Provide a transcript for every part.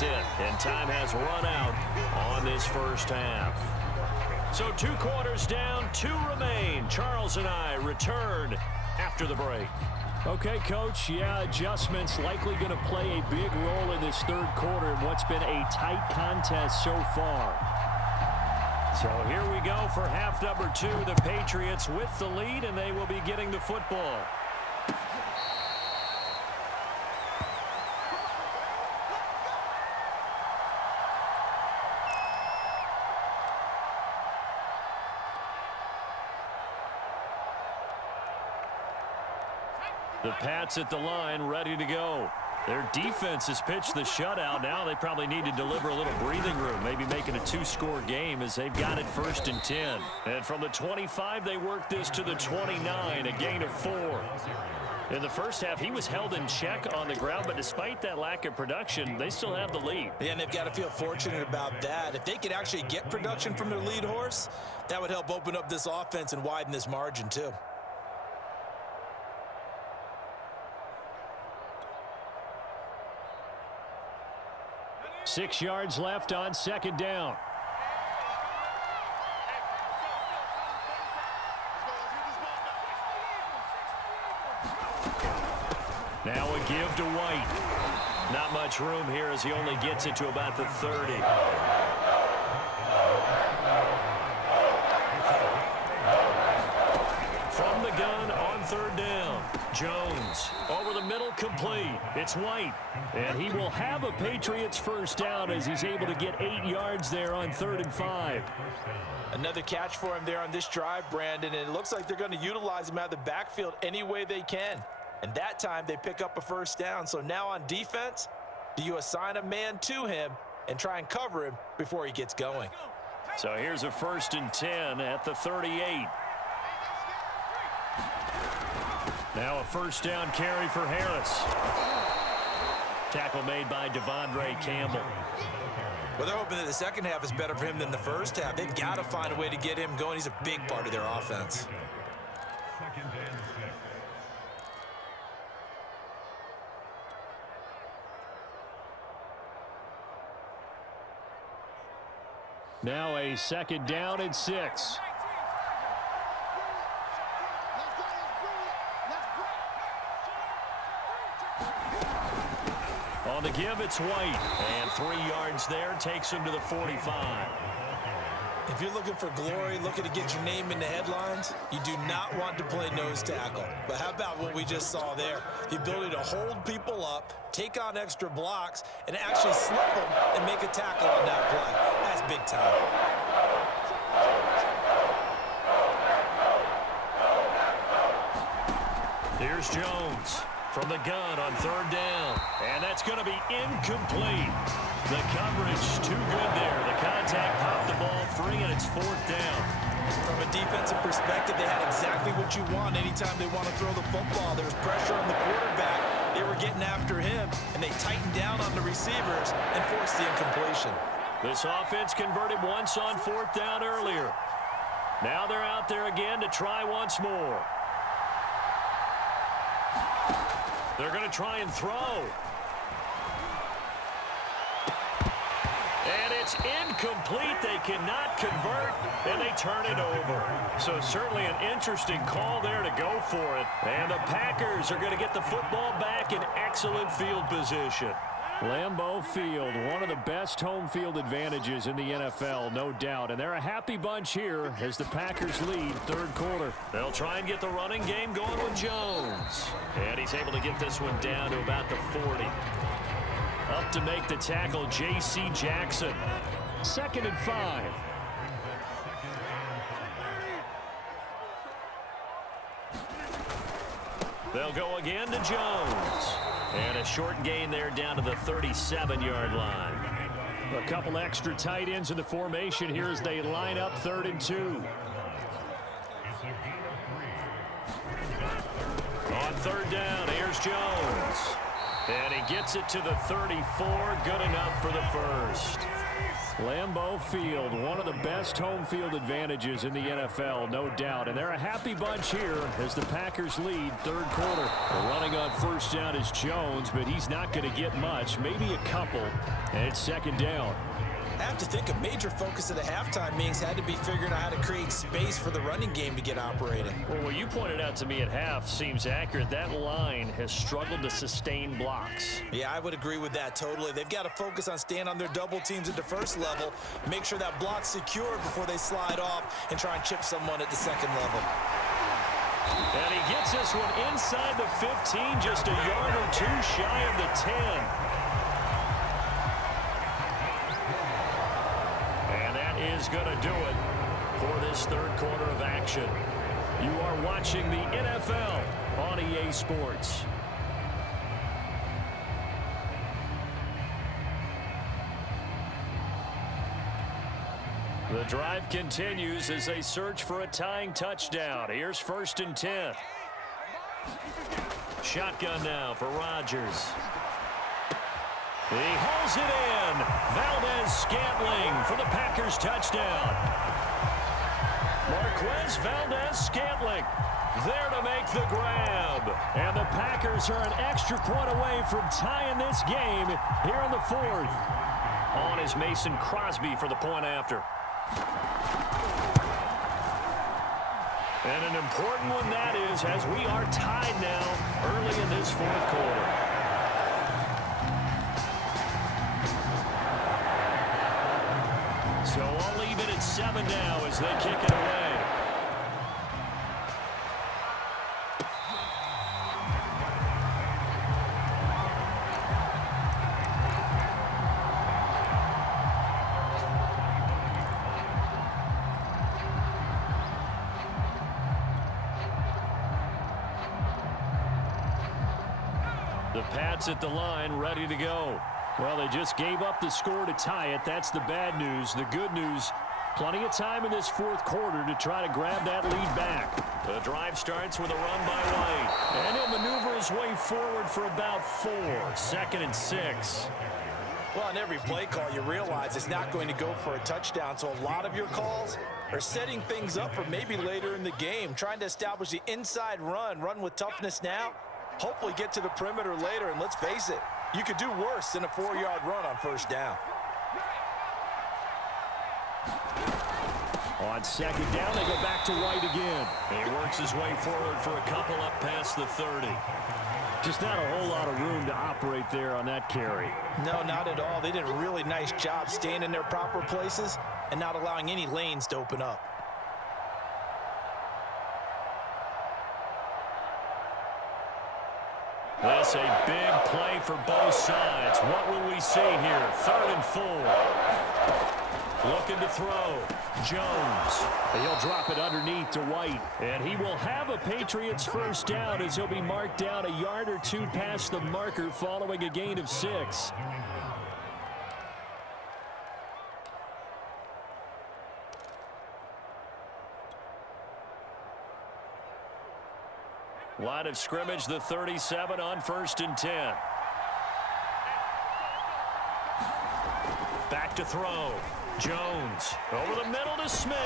is hit, and time has run out on this first half. So 2 quarters down, 2 remain. Charles and I return after the break. Okay, Coach, yeah, adjustments likely going to play a big role in this third quarter in what's been a tight contest so far. So here we go for half number 2. The Patriots with the lead, and they will be getting the football. The Pats at the line, ready to go. Their defense has pitched the shutout. Now they probably need to deliver a little breathing room, maybe make it a 2-score game as they've got it 1st and 10. And from the 25, they work this to the 29, a gain of 4. In the first half, he was held in check on the ground, but despite that lack of production, they still have the lead. Yeah, and they've got to feel fortunate about that. If they could actually get production from their lead horse, that would help open up this offense and widen this margin too. Six yards left on 2nd down. Now a give to White. Not much room here as he only gets it to about the 30. From the gun on 3rd down. Jones over the middle, complete. It's White, and he will have a Patriots first down as he's able to get 8 yards there on 3rd and 5. Another catch for him there on this drive, Brandon, and it looks like they're going to utilize him out of the backfield any way they can. And that time they pick up a first down. So now on defense, do you assign a man to him and try and cover him before he gets going? So here's a 1st and 10 at the 38. Now a first down carry for Harris. Tackle made by Devondre Campbell. Well, they're hoping that the second half is better for him than the first half. They've got to find a way to get him going. He's a big part of their offense. Now a 2nd down and 6. On the give, it's White. And 3 yards there takes him to the 45. If you're looking for glory, looking to get your name in the headlines, you do not want to play nose tackle. But how about what we just saw there? The ability to hold people up, take on extra blocks, and actually slip them and make a tackle on that play. That's big time. Here's Jones from the gun on 3rd down. And that's going to be incomplete. The coverage too good there. The contact popped the ball free, and it's 4th down. From a defensive perspective, they had exactly what you want anytime they want to throw the football. There was pressure on the quarterback. They were getting after him, and they tightened down on the receivers and forced the incompletion. This offense converted once on 4th down earlier. Now they're out there again to try once more. They're going to try and throw. And it's incomplete. They cannot convert, and they turn it over. So certainly an interesting call there to go for it. And the Packers are going to get the football back in excellent field position. Lambeau Field, one of the best home field advantages in the NFL, no doubt. And they're a happy bunch here as the Packers lead 3rd quarter. They'll try and get the running game going with Jones. And he's able to get this one down to about the 40. Up to make the tackle, J.C. Jackson. 2nd and 5. They'll go again to Jones. And a short gain there down to the 37-yard line. A couple extra tight ends in the formation here as they line up 3rd and 2. On 3rd down, here's Jones. And he gets it to the 34. Good enough for the first. Lambeau Field, one of the best home field advantages in the NFL, no doubt. And they're a happy bunch here as the Packers lead third quarter. Running on first down is Jones, but he's not going to get much, maybe a couple. And it's second down. I have to think a major focus of the halftime meetings had to be figuring out how to create space for the running game to get operating. Well, what you pointed out to me at half seems accurate. That line has struggled to sustain blocks. Yeah, I would agree with that totally. They've got to focus on staying on their double teams at the first level, make sure that block's secure before they slide off and try and chip someone at the second level. And he gets this one inside the 15, just a yard or two shy of the 10. Is going to do it for this third quarter of action. You are watching the NFL on EA Sports. The drive continues as they search for a tying touchdown. Here's 1st and 10. Shotgun now for Rodgers. He hauls it in. Valdez-Scantling for the Packers touchdown. Marquez Valdez-Scantling there to make the grab. And the Packers are an extra point away from tying this game here in the fourth. On is Mason Crosby for the point after. And an important one that is, as we are tied now early in this fourth quarter. So I'll leave it at 7 now as they kick it away. The Pats at the line, ready to go. Well, they just gave up the score to tie it. That's the bad news. The good news, plenty of time in this fourth quarter to try to grab that lead back. The drive starts with a run by White. And he'll maneuver his way forward for about 4. 2nd and 6. Well, on every play call, you realize it's not going to go for a touchdown. So a lot of your calls are setting things up for maybe later in the game, trying to establish the inside run with toughness now, hopefully get to the perimeter later. And let's face it, you could do worse than a 4-yard run on first down. On second down, they go back to White again. And he works his way forward for a couple up past the 30. Just not a whole lot of room to operate there on that carry. No, not at all. They did a really nice job staying in their proper places and not allowing any lanes to open up. That's a big play for both sides. What will we see here? 3rd and 4. Looking to throw. Jones. And he'll drop it underneath to White. And he will have a Patriots first down as he'll be marked down a yard or 2 past the marker following a gain of 6. Line of scrimmage, the 37 on 1st and 10. Back to throw. Jones over the middle to Smith.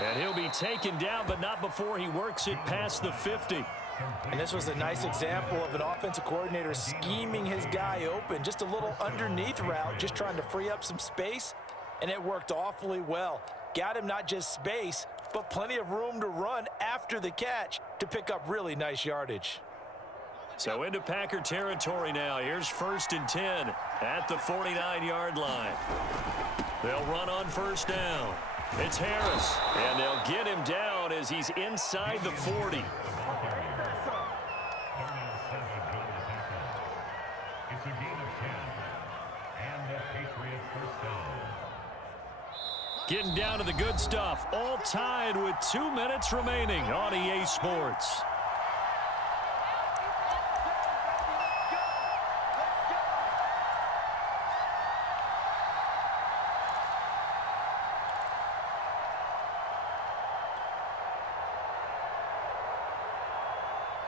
And he'll be taken down, but not before he works it past the 50. And this was a nice example of an offensive coordinator scheming his guy open. Just a little underneath route, just trying to free up some space, and it worked awfully well. Got him not just space, but plenty of room to run after the catch to pick up really nice yardage. So into Packer territory now. Here's 1st and 10 at the 49-yard line. They'll run on first down. It's Harris, and they'll get him down as he's inside the 40. Getting down to the good stuff, all tied with 2 minutes remaining on EA Sports.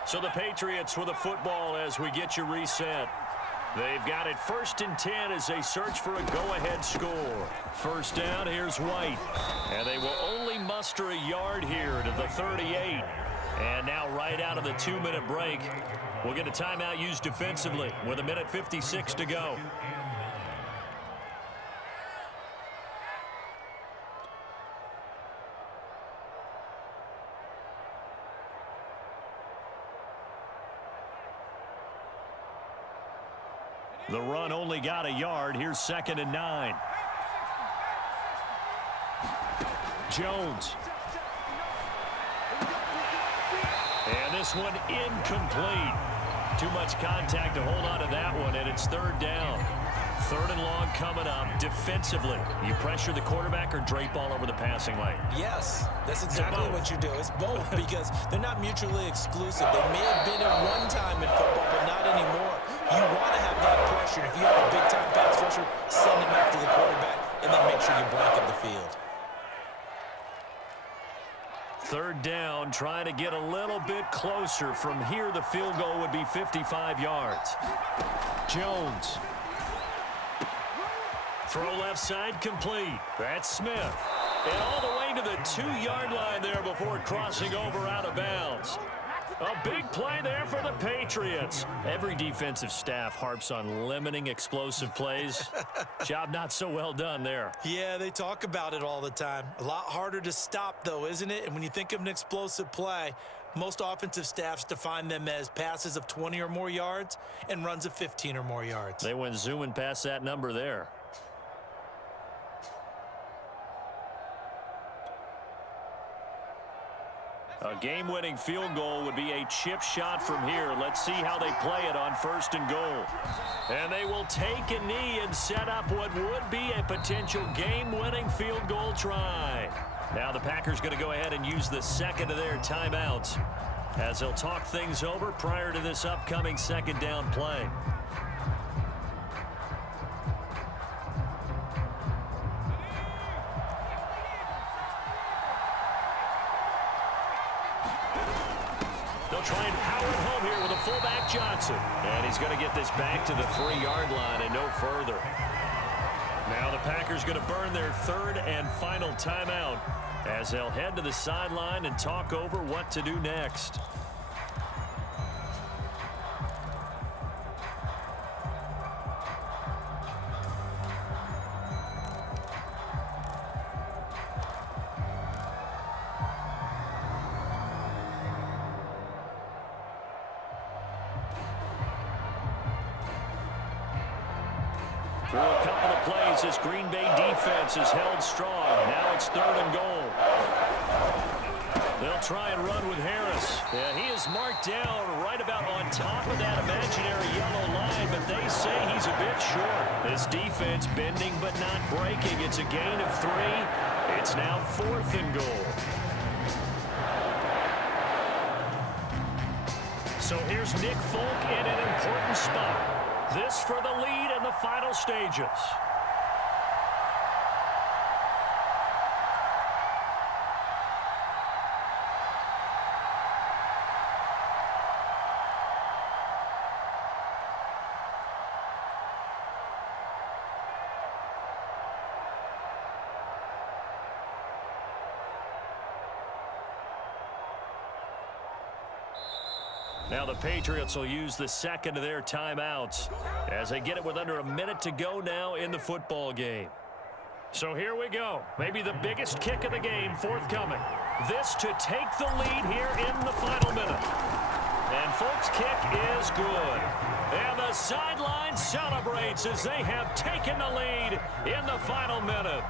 So the Patriots with a football as we get you reset. They've got it 1st and 10 as they search for a go-ahead score. First down, here's White. And they will only muster a yard here to the 38. And now right out of the 2-minute break, we'll get a timeout used defensively with 1:56 to go. The run only got a yard. Here's 2nd and 9. Jones. And this one incomplete. Too much contact to hold on to that one, and it's 3rd down. 3rd and long coming up. Defensively, you pressure the quarterback or drape all over the passing lane? Yes, that's exactly what you do. It's both because they're not mutually exclusive. They may have been at one time in football, but not anymore. You want to have that pressure. If you have a big-time pass rusher, send him after the quarterback, and then make sure you blanket the field. 3rd down, trying to get a little bit closer. From here, the field goal would be 55 yards. Jones. Throw left side complete. That's Smith. And all the way to the 2-yard line there before crossing over out of bounds. A big play there for the Patriots. Every defensive staff harps on limiting explosive plays. Job not so well done there. Yeah, they talk about it all the time. A lot harder to stop, though, isn't it? And when you think of an explosive play, most offensive staffs define them as passes of 20 or more yards and runs of 15 or more yards. They went zooming past that number there. A game-winning field goal would be a chip shot from here. Let's see how they play it on 1st and goal. And they will take a knee and set up what would be a potential game-winning field goal try. Now the Packers going to go ahead and use the 2nd of their timeouts as they'll talk things over prior to this upcoming 2nd down play. Try and power it home here with a fullback Johnson. And he's going to get this back to the 3-yard line and no further. Now the Packers going to burn their 3rd and final timeout as they'll head to the sideline and talk over what to do next. For a couple of plays, this Green Bay defense is held strong. Now it's 3rd and goal. They'll try and run with Harris. Yeah, he is marked down right about on top of that imaginary yellow line, but they say he's a bit short. This defense bending but not breaking. It's a gain of 3. It's now 4th and goal. So here's Nick Folk in an important spot. This for the lead in the final stages. Now the Patriots will use the 2nd of their timeouts as they get it with under a minute to go now in the football game. So here we go. Maybe the biggest kick of the game forthcoming. This to take the lead here in the final minute. And Folk's kick is good. And the sideline celebrates as they have taken the lead in the final minute.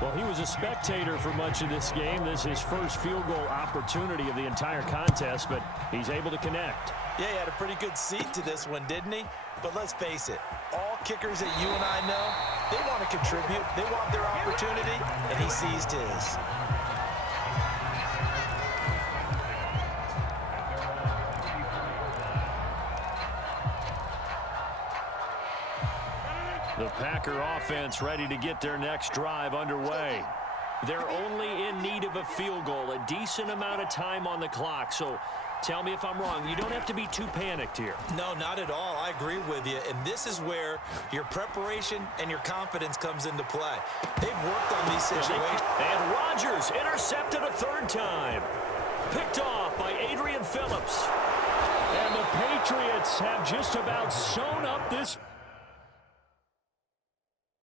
Well, he was a spectator for much of this game. This is his first field goal opportunity of the entire contest, but he's able to connect. Yeah, he had a pretty good seat to this one, didn't he? But let's face it, all kickers that you and I know, they want to contribute. They want their opportunity, and he seized his. The Packer offense ready to get their next drive underway. They're only in need of a field goal, a decent amount of time on the clock. So Tell me if I'm wrong. You don't have to be too panicked here. No, not at all. I agree with you. And this is where your preparation and your confidence comes into play. They've worked on these situations. And Rodgers intercepted a third time. Picked off by Adrian Phillips. And the Patriots have just about sewn up this